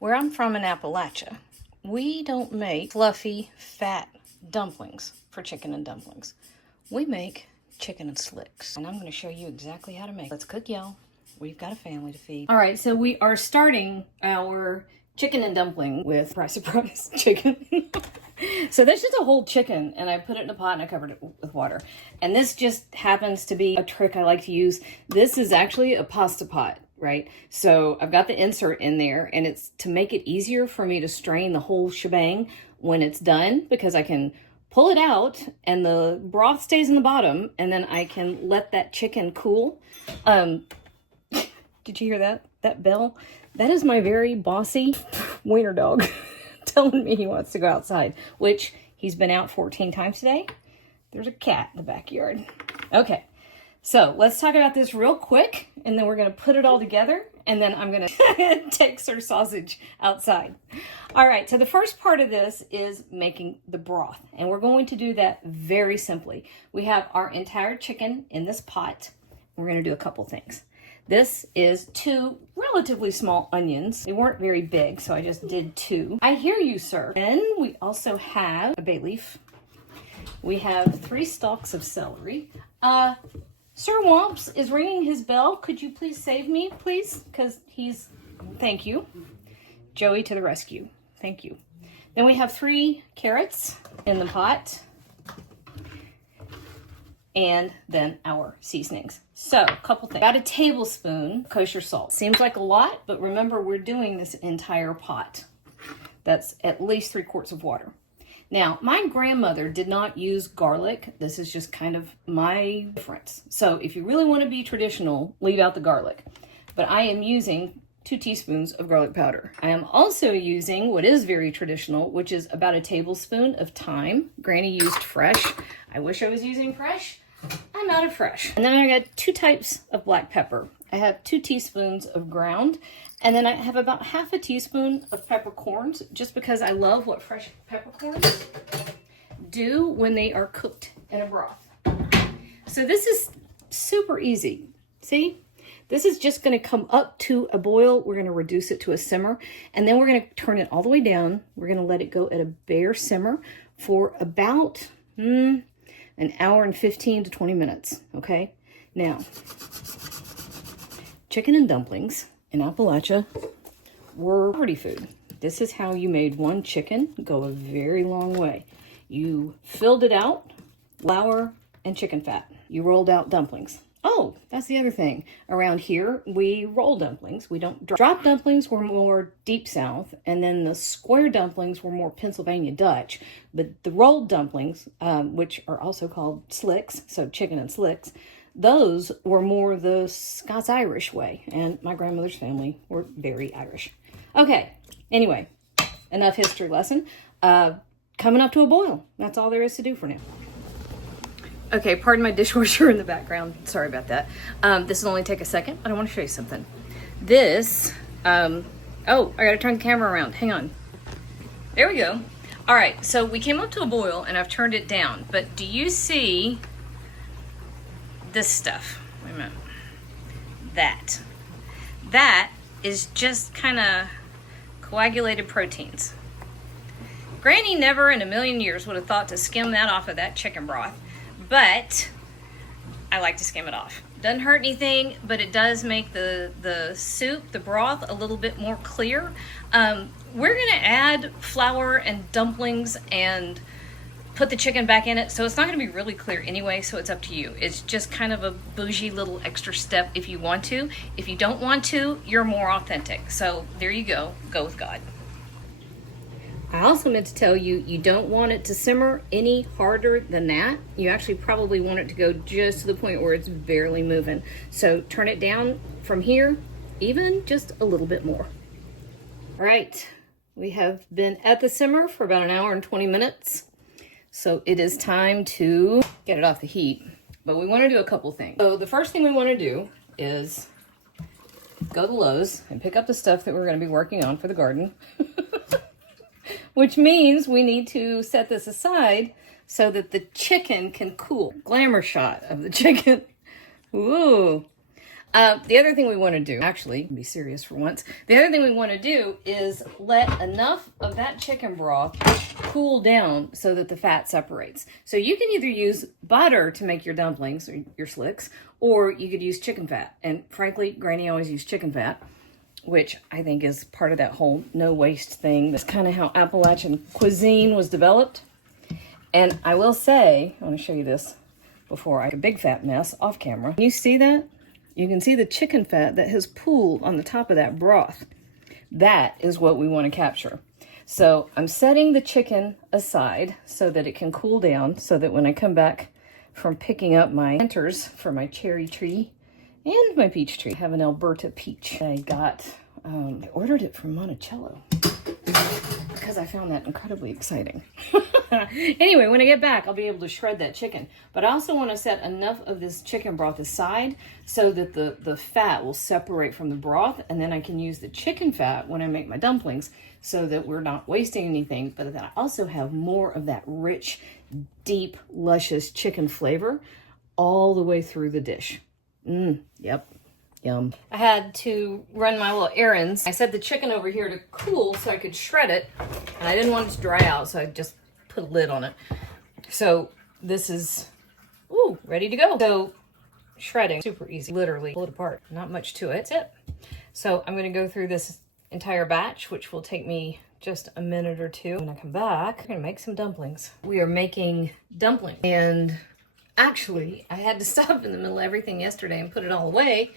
Where I'm from in Appalachia, we don't make fluffy, fat dumplings for chicken and dumplings. We make chicken and slicks. And I'm going to show you exactly how to make it. Let's cook, y'all. We've got a family to feed. All right, so we are starting our chicken and dumpling with, surprise, chicken. So that's just a whole chicken, and I put it in a pot and I covered it with water. And this just happens to be a trick I like to use. This is actually a pasta pot, right? So I've got the insert in there, and it's to make it easier for me to strain the whole shebang when it's done, because I can pull it out and the broth stays in the bottom, and then I can let that chicken cool. Did you hear that? That bell? That is my very bossy wiener dog telling me he wants to go outside, which he's been out 14 times today. There's a cat in the backyard. Okay, so let's talk about this real quick, and then we're going to put it all together, and then I'm going to take Sir Sausage outside. All right, so the first part of this is making the broth, and we're going to do that very simply. We have our entire chicken in this pot. We're going to do a couple things. This is 2 relatively small onions. They weren't very big, so I just did 2. I hear you, sir. Then we also have a bay leaf. We have 3 stalks of celery. Sir Womps is ringing his bell. Could you please save me, please? Because thank you. Joey to the rescue. Thank you. Then we have 3 carrots in the pot. And then our seasonings. So, a couple things. About a tablespoon kosher salt. Seems like a lot, but remember, we're doing this entire pot. That's at least 3 quarts of water. Now, my grandmother did not use garlic. This is just kind of my preference. So, if you really want to be traditional, leave out the garlic. But I am using 2 teaspoons of garlic powder. I am also using what is very traditional, which is about a tablespoon of thyme. Granny used fresh. I wish I was using fresh. I'm out of fresh. And then I got 2 types of black pepper. I have 2 teaspoons of ground, and then I have about half a teaspoon of peppercorns, just because I love what fresh peppercorns do when they are cooked in a broth. So this is super easy. See? This is just going to come up to a boil. We're going to reduce it to a simmer, and then we're going to turn it all the way down. We're going to let it go at a bare simmer for about an hour and 15 to 20 minutes, okay? Now, chicken and dumplings in Appalachia were party food. This is how you made one chicken go a very long way. You filled it out, flour and chicken fat. You rolled out dumplings. Oh, that's the other thing. Around here, we roll dumplings. We don't drop dumplings. Were more deep south, and then the square dumplings were more Pennsylvania Dutch. But the rolled dumplings, which are also called slicks, so chicken and slicks, those were more the Scots-Irish way, and my grandmother's family were very Irish. Okay, anyway, enough history lesson. Coming up to a boil. That's all there is to do for now. Okay, pardon my dishwasher in the background. Sorry about that. This will only take a second, but I want to show you something. This, oh, I gotta turn the camera around. Hang on. There we go. All right, so we came up to a boil, and I've turned it down. But do you see this stuff? Wait a minute. That is just kind of coagulated proteins. Granny never in a million years would have thought to skim that off of that chicken broth. But I like to skim it off. Doesn't hurt anything, but it does make the soup, the broth, a little bit more clear. We're gonna add flour and dumplings and put the chicken back in it, so it's not gonna be really clear anyway, so it's up to you. It's just kind of a bougie little extra step if you want to. If you don't want to, you're more authentic. So there you go, go with God. I also meant to tell you, you don't want it to simmer any harder than that. You actually probably want it to go just to the point where it's barely moving. So turn it down from here, even just a little bit more. All right, we have been at the simmer for about an hour and 20 minutes. So it is time to get it off the heat. But we want to do a couple things. So the first thing we want to do is go to Lowe's and pick up the stuff that we're going to be working on for the garden. Which means we need to set this aside so that the chicken can cool. Glamour shot of the chicken. Ooh. The other thing we want to do, actually, be serious for once. The other thing we want to do is let enough of that chicken broth cool down so that the fat separates. So you can either use butter to make your dumplings or your slicks, or you could use chicken fat. And frankly, Granny always used chicken fat, which I think is part of that whole no waste thing. That's kind of how Appalachian cuisine was developed. And I will say, I want to show you this before I make a big fat mess off camera. Can you see that? You can see the chicken fat that has pooled on the top of that broth. That is what we want to capture. So I'm setting the chicken aside so that it can cool down, so that when I come back from picking up my planters for my cherry tree and my peach tree, I have an Alberta peach. I ordered it from Monticello because I found that incredibly exciting. Anyway, when I get back, I'll be able to shred that chicken. But I also want to set enough of this chicken broth aside so that the fat will separate from the broth, and then I can use the chicken fat when I make my dumplings so that we're not wasting anything, but that I also have more of that rich, deep, luscious chicken flavor all the way through the dish. Yep. Yum. I had to run my little errands. I set the chicken over here to cool so I could shred it, and I didn't want it to dry out, so I just put a lid on it. So this is, ready to go. So shredding, super easy. Literally pull it apart. Not much to it. That's it. So I'm going to go through this entire batch, which will take me just a minute or two. When I come back, I'm going to make some dumplings. We are making dumplings. And actually, I had to stop in the middle of everything yesterday and put it all away.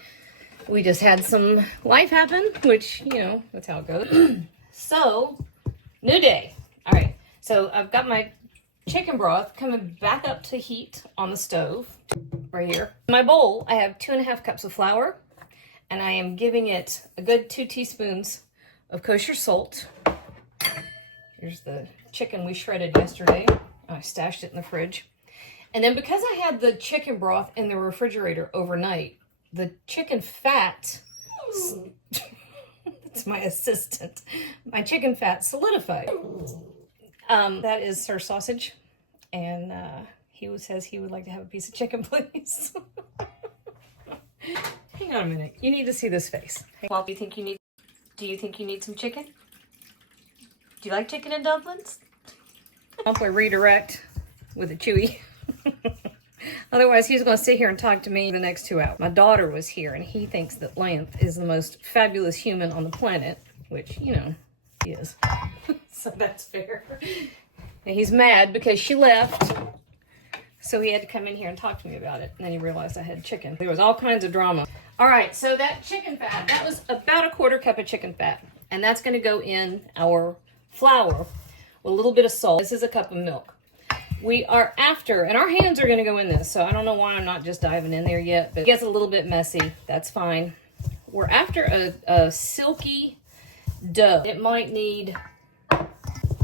We just had some life happen, which, that's how it goes. So, new day. All right. So I've got my chicken broth coming back up to heat on the stove right here. In my bowl, I have 2.5 cups of flour, and I am giving it a good 2 teaspoons of kosher salt. Here's the chicken we shredded yesterday. I stashed it in the fridge. And then because I had the chicken broth in the refrigerator overnight, the chicken fat, it's my assistant, my chicken fat solidified. That is sir sausage, and he says he would like to have a piece of chicken, please. Hang on a minute. You need to see this face. Well, do you think you need some chicken? Do you like chicken and dumplings? I'll redirect with a chewy. Otherwise, he's going to sit here and talk to me the next 2 hours. My daughter was here, and he thinks that Lance is the most fabulous human on the planet, which, he is. So that's fair. And he's mad because she left, so he had to come in here and talk to me about it. And then he realized I had chicken. There was all kinds of drama. All right, so that chicken fat, that was about 1/4 cup of chicken fat. And that's going to go in our flour with a little bit of salt. This is a cup of milk. We are after, and our hands are going to go in this, so I don't know why I'm not just diving in there yet, but it gets a little bit messy. That's fine. We're after a silky dough. It might need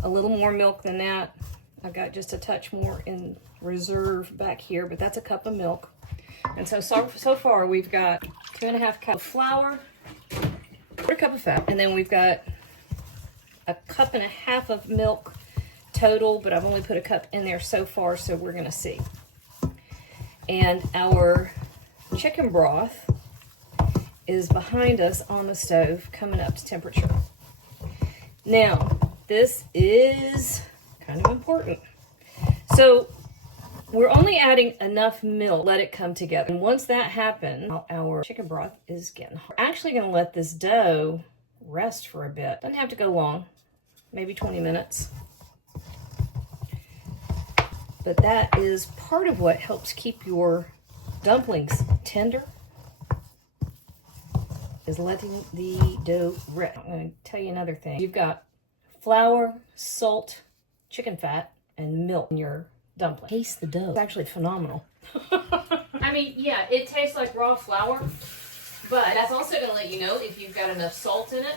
a little more milk than that. I've got just a touch more in reserve back here, but that's a cup of milk. And so far we've got 2.5 cups of flour, 1/4 cup of fat, and then we've got 1.5 cups of milk total, but I've only put a cup in there so far, so we're gonna see. And our chicken broth is behind us on the stove, coming up to temperature. Now, this is kind of important. So we're only adding enough milk, let it come together. And once that happens, our chicken broth is getting hard. We're actually gonna let this dough rest for a bit. Doesn't have to go long, maybe 20 minutes. But that is part of what helps keep your dumplings tender, is letting the dough rest. I'm going to tell you another thing. You've got flour, salt, chicken fat, and milk in your dumpling. Taste the dough. It's actually phenomenal. I mean, yeah, it tastes like raw flour, but that's also going to let you know if you've got enough salt in it.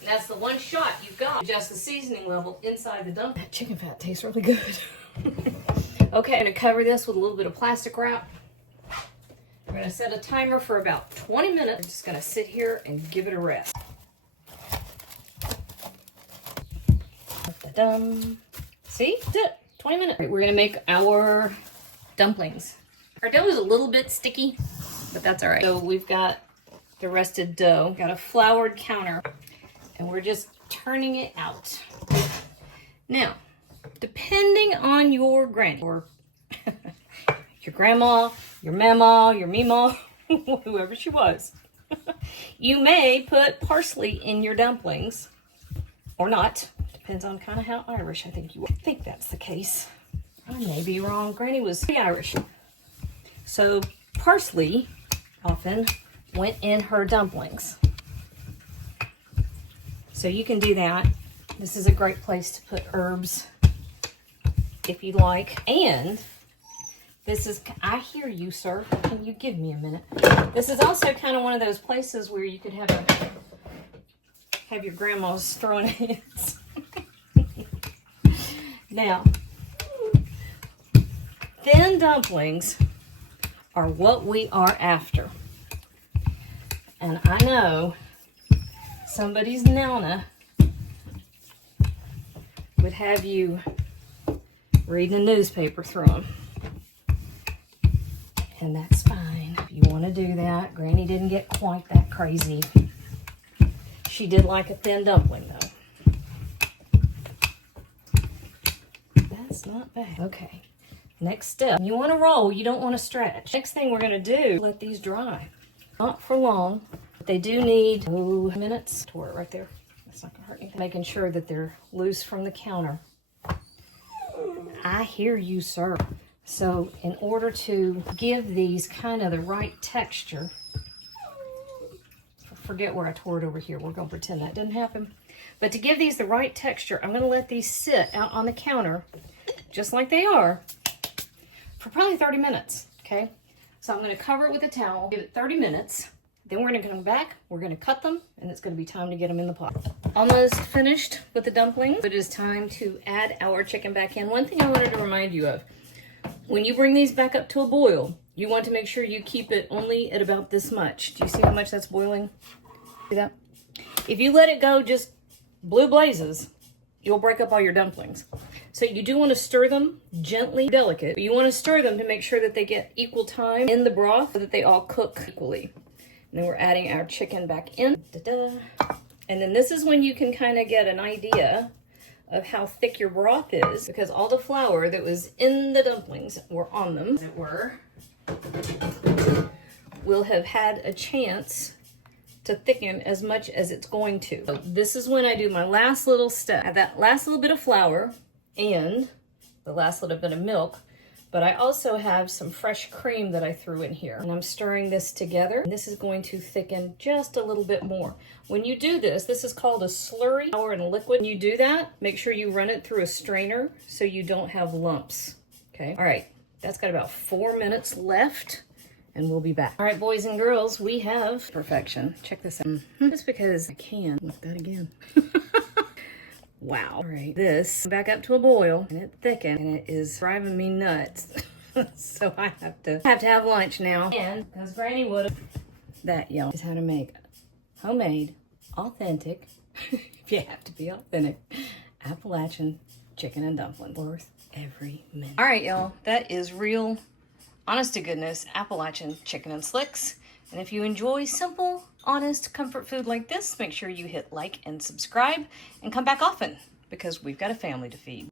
And that's the one shot you've got. Adjust the seasoning level inside the dumpling. That chicken fat tastes really good. Okay, I'm going to cover this with a little bit of plastic wrap. I'm going to set a timer for about 20 minutes. I'm just going to sit here and give it a rest. Da-dum. See? That's it. 20 minutes. Right, we're going to make our dumplings. Our dough is a little bit sticky, but that's all right. So we've got the rested dough, got a floured counter, and we're just turning it out. Now, depending on your granny, or your grandma, your mama, your meemaw, whoever she was, you may put parsley in your dumplings, or not. Depends on kind of how Irish I think you are. I think that's the case. I may be wrong. Granny was pretty Irish. So parsley often went in her dumplings. So you can do that. This is a great place to put herbs if you like. And this is, I hear you, sir. Can you give me a minute? This is also kind of one of those places where you could have your grandma's throwing hands. Now, thin dumplings are what we are after. And I know somebody's Nana would have you reading a newspaper through them. And that's fine. If you want to do that, Granny didn't get quite that crazy. She did like a thin dumpling, though. That's not bad. Okay. Next step. You want to roll, you don't want to stretch. Next thing we're going to do, let these dry. Not for long. But they do need 2 minutes. Tore it right there. That's not going to hurt anything. Making sure that they're loose from the counter. I hear you, sir. So in order to give these kind of the right texture, forget where I tore it over here. We're going to pretend that didn't happen. But to give these the right texture, I'm going to let these sit out on the counter, just like they are, for probably 30 minutes, okay? So I'm going to cover it with a towel, give it 30 minutes. Then we're going to come back, we're going to cut them, and it's going to be time to get them in the pot. Almost finished with the dumplings. It is time to add our chicken back in. One thing I wanted to remind you of, when you bring these back up to a boil, you want to make sure you keep it only at about this much. Do you see how much that's boiling? See that? If you let it go just blue blazes, you'll break up all your dumplings. So you do want to stir them gently, delicate. But you want to stir them to make sure that they get equal time in the broth so that they all cook equally. And then we're adding our chicken back in. Da-da. And then this is when you can kind of get an idea of how thick your broth is, because all the flour that was in the dumplings were on them, as it were, will have had a chance to thicken as much as it's going to. So this is when I do my last little step. I have that last little bit of flour and the last little bit of milk, but I also have some fresh cream that I threw in here. And I'm stirring this together. And this is going to thicken just a little bit more. When you do this, this is called a slurry, flour and liquid. When you do that, make sure you run it through a strainer so you don't have lumps, okay? All right, that's got about 4 minutes left. And we'll be back. All right, boys and girls, we have perfection. Check this out. Just because I can. Look at that again. Wow. All right, this back up to a boil, and it thickened, and it is driving me nuts. So I have to have lunch now. And because Granny would have, that y'all is how to make homemade, authentic, if you have to be authentic, Appalachian chicken and dumpling. Worth every minute. All right, y'all, that is real, honest to goodness, Appalachian chicken and slicks. And if you enjoy simple, honest comfort food like this, make sure you hit like and subscribe and come back often, because we've got a family to feed.